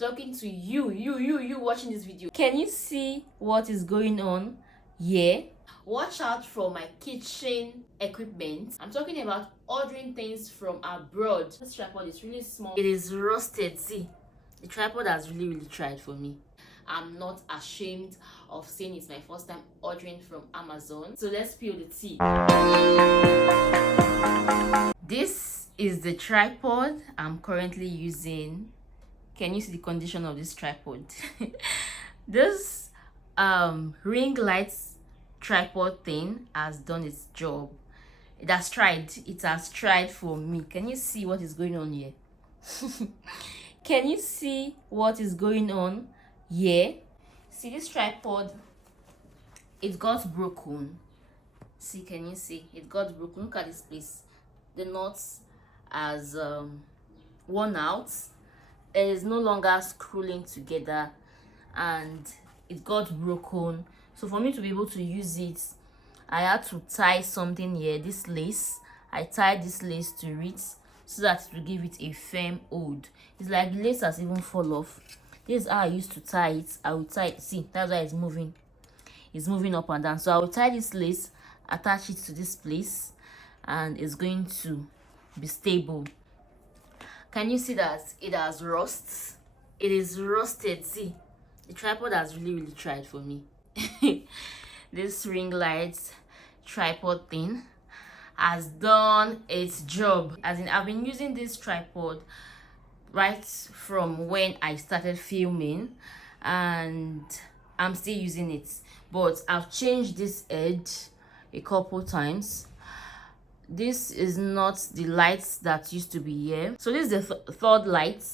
talking to you watching this video. Can you see what is going on here? Watch out for my kitchen equipment. I'm talking about ordering things from abroad. This tripod is really small. It is rusted. See, the tripod has really tried for me. I'm not ashamed of saying it's my first time ordering from Amazon. So let's spill the tea. This is the tripod I'm currently using. Can you see the condition of this tripod? This ring lights tripod thing has done its job. It has tried for me. Can you see what is going on here? Can you see what is going on here? See this tripod, it got broken. See, can you see it got broken? Look at this place. The knots has worn out. It is no longer scrolling together and it got broken. So for me to be able to use it, I had to tie something here, this lace. I tied this lace to it so that it will give it a firm hold. It's like the lace has even fall off. This is how I used to tie it. I will tie it. See, that's why it's moving. It's moving up and down. So I will tie this lace, attach it to this place, and it's going to be stable. Can you see that it has rust? It is rusted. See, the tripod has really tried for me. This ring light tripod thing has done its job. As in, I've been using this tripod right from when I started filming and I'm still using it, but I've changed this edge a couple times. This is not the lights that used to be here. So this is the third light.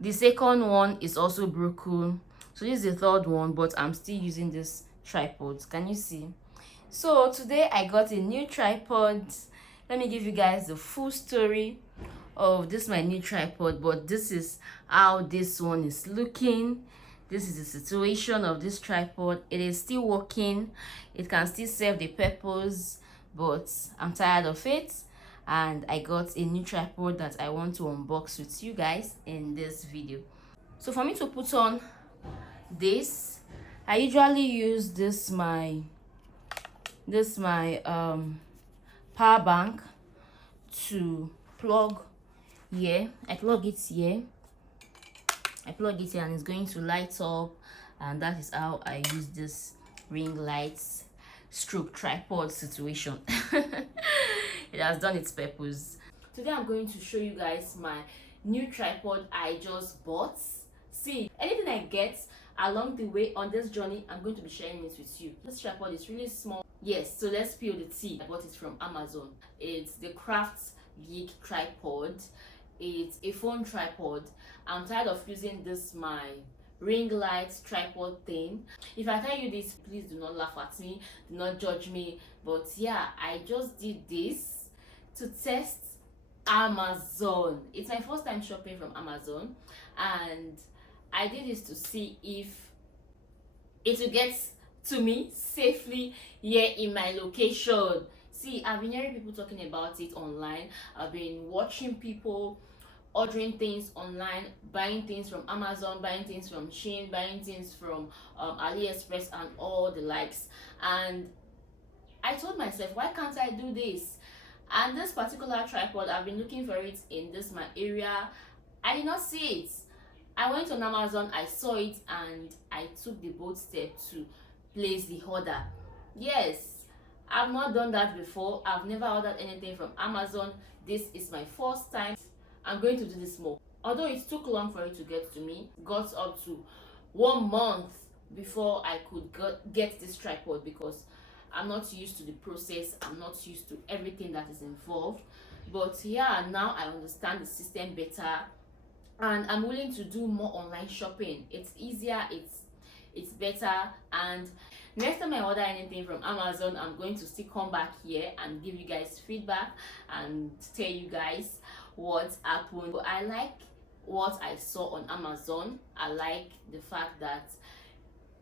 The second one is also broken. So this is the third one, but I'm still using this tripod. Can you see? So today I got a new tripod. Let me give you guys the full story of this my new tripod, but this is how this one is looking. This is the situation of this tripod. It is still working. It can still serve the purpose, but I'm tired of it and I got a new tripod that I want to unbox with you guys in this video. So for me to put on this, I usually use this my power bank to plug here. I plug it here and it's going to light up, and that is how I use this ring lights stroke tripod situation. It has done its purpose. Today I'm going to show you guys my new tripod I just bought. See, anything I get along the way on this journey, I'm going to be sharing it with you. This tripod is really small. Yes, so let's spill the tea. I bought it from Amazon. It's the Kraftgeek tripod. It's a phone tripod. I'm tired of using this my ring light tripod thing. If I tell you this, please do not laugh at me, do not judge me, but yeah, I just did this to test Amazon. It's my first time shopping from Amazon, and I did this to see if it will get to me safely here in my location. See, I've been hearing people talking about it online. I've been watching people ordering things online, buying things from Amazon, buying things from Shein, buying things from AliExpress and all the likes. And I told myself, why can't I do this? And this particular tripod, I've been looking for it in this my area. I did not see it. I went on Amazon, I saw it, and I took the bold step to place the order. Yes, I've not done that before. I've never ordered anything from Amazon. This is my first time. I'm going to do this more. Although it took long for it to get to me, got up to 1 month before I could get this tripod, because I'm not used to the process. I'm not used to everything that is involved. But yeah, now I understand the system better, and I'm willing to do more online shopping. It's easier, it's better, and next time I order anything from Amazon, I'm going to still come back here and give you guys feedback and tell you guys what happened. But I like what I saw on Amazon. I like the fact that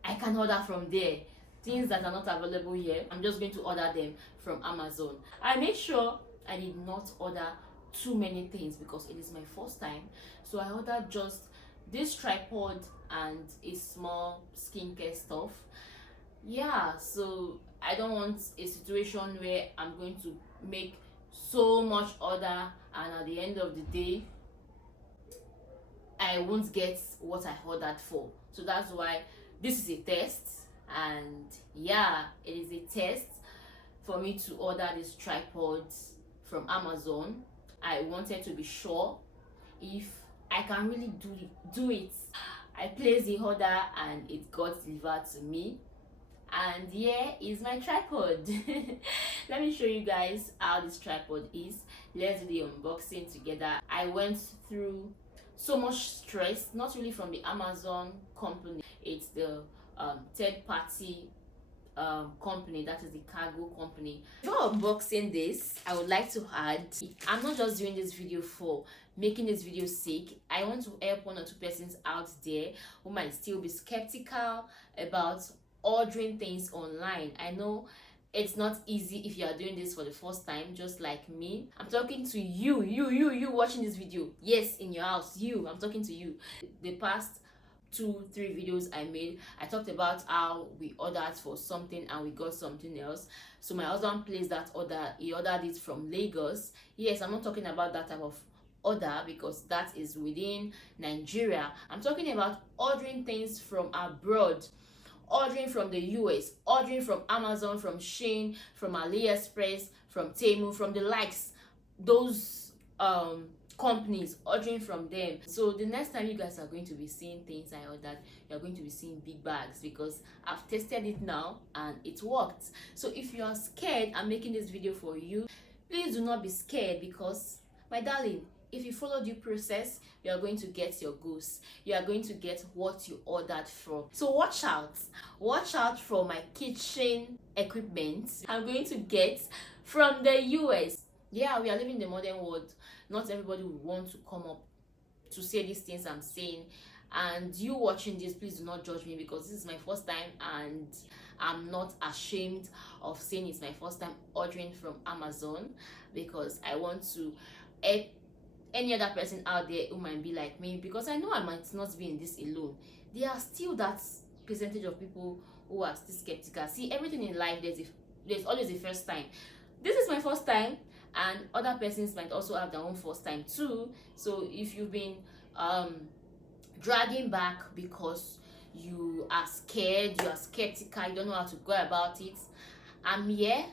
I can order from there. Things that are not available here, I'm just going to order them from Amazon. I made sure I did not order too many things because it is my first time. So I ordered just this tripod and a small skincare stuff. Yeah, so I don't want a situation where I'm going to make so much order and at the end of the day I won't get what I ordered for. So that's why this is a test, and yeah, it is a test for me to order this tripod from Amazon. I wanted to be sure if I can really do it. I placed the order and it got delivered to me, and here is my tripod. Let me show you guys how this tripod is. Let's do the unboxing together. I went through so much stress, not really from the Amazon company, it's the third party company, that is the cargo company. Before unboxing this, I would like to add, I'm not just doing this video for making this video sake. I want to help one or two persons out there who might still be skeptical about ordering things online. I know it's not easy if you are doing this for the first time, just like me. I'm talking to you watching this video. Yes, in your house, I'm talking to you. The past 2-3 videos I made, I talked about how we ordered for something and we got something else. So my husband placed that order. He ordered it from Lagos. Yes, I'm not talking about that type of order because that is within Nigeria. I'm talking about ordering things from abroad, ordering from the US, ordering from Amazon, from Shein, from AliExpress, from Temu, from the likes, those companies, ordering from them. So the next time you guys are going to be seeing things I ordered, you're going to be seeing big bags because I've tested it now and it worked. So if you are scared, I'm making this video for you. Please do not be scared because, my darling, if you follow due process, you are going to get your goods. You are going to get what you ordered from. So watch out for my kitchen equipment I'm going to get from the US. Yeah, we are living in the modern world. Not everybody will want to come up to say these things I'm saying, and you watching this, please do not judge me because this is my first time and I'm not ashamed of saying it's my first time ordering from Amazon, because I want to help any other person out there who might be like me, because I know I might not be in this alone. There are still that percentage of people who are still skeptical. See, everything in life, there's always a first time. This is my first time, and other persons might also have their own first time too. So if you've been dragging back because you are scared, you are skeptical, you don't know how to go about it, I'm here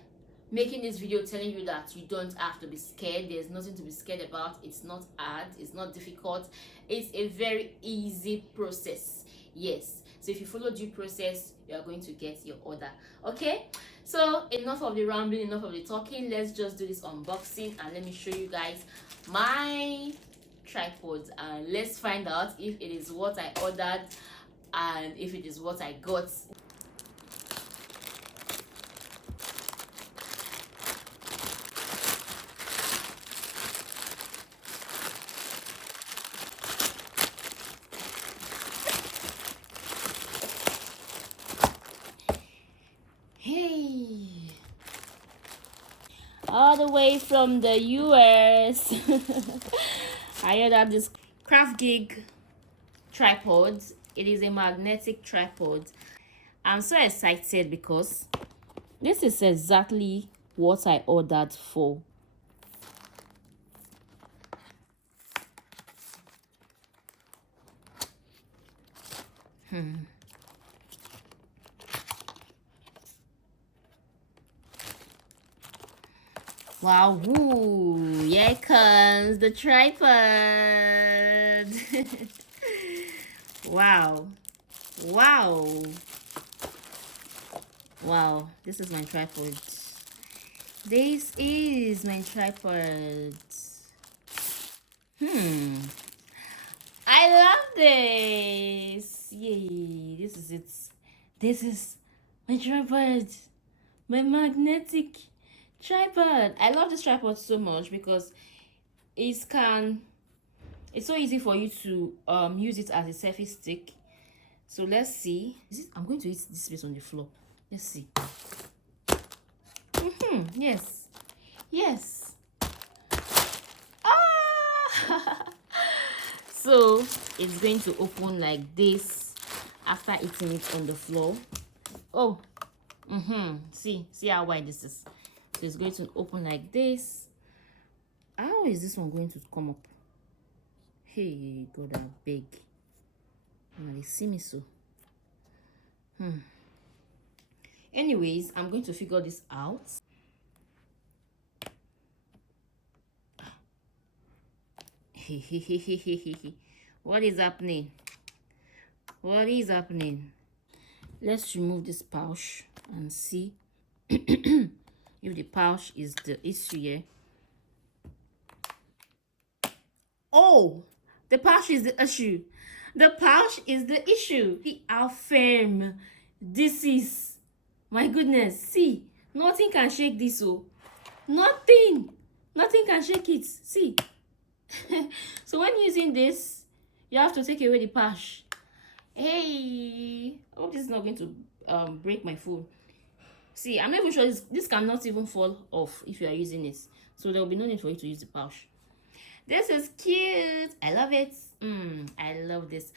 making this video telling you that you don't have to be scared. There's nothing to be scared about. It's not hard, it's not difficult, it's a very easy process. Yes, so if you follow due process, you are going to get your order. Okay, so enough of the rambling, enough of the talking. Let's just do this unboxing and let me show you guys my tripods and let's find out if it is what I ordered and if it is what I got. Hey, all the way from the US. I ordered this Kraftgeek tripod. It is a magnetic tripod. I'm so excited because this is exactly what I ordered for. Wow, woo, here comes the tripod. Wow, wow, wow, this is my tripod. This is my tripod. I love this. Yay, this is it. This is my tripod, my magnetic tripod. I love this tripod so much because it's so easy for you to use it as a selfie stick. So let's see. I'm going to hit this place on the floor. Let's see. Yes. Ah. So it's going to open like this after eating it on the floor. Oh, see how wide this is. So it's going to open like this. How is this one going to come up? Hey, God, I beg. Now they see me so. Anyways, I'm going to figure this out. What is happening? What is happening? Let's remove this pouch and see if the pouch is the issue here. Oh, the pouch is the issue. The pouch is the issue. See how firm this is. My goodness, see, nothing can shake this. Oh, nothing can shake it. See. So when using this, you have to take away the pouch. Hey, I hope this is not going to break my phone. See, I'm not even sure this cannot even fall off if you are using it, so there will be no need for you to use the pouch. This is cute. I love it. I love this.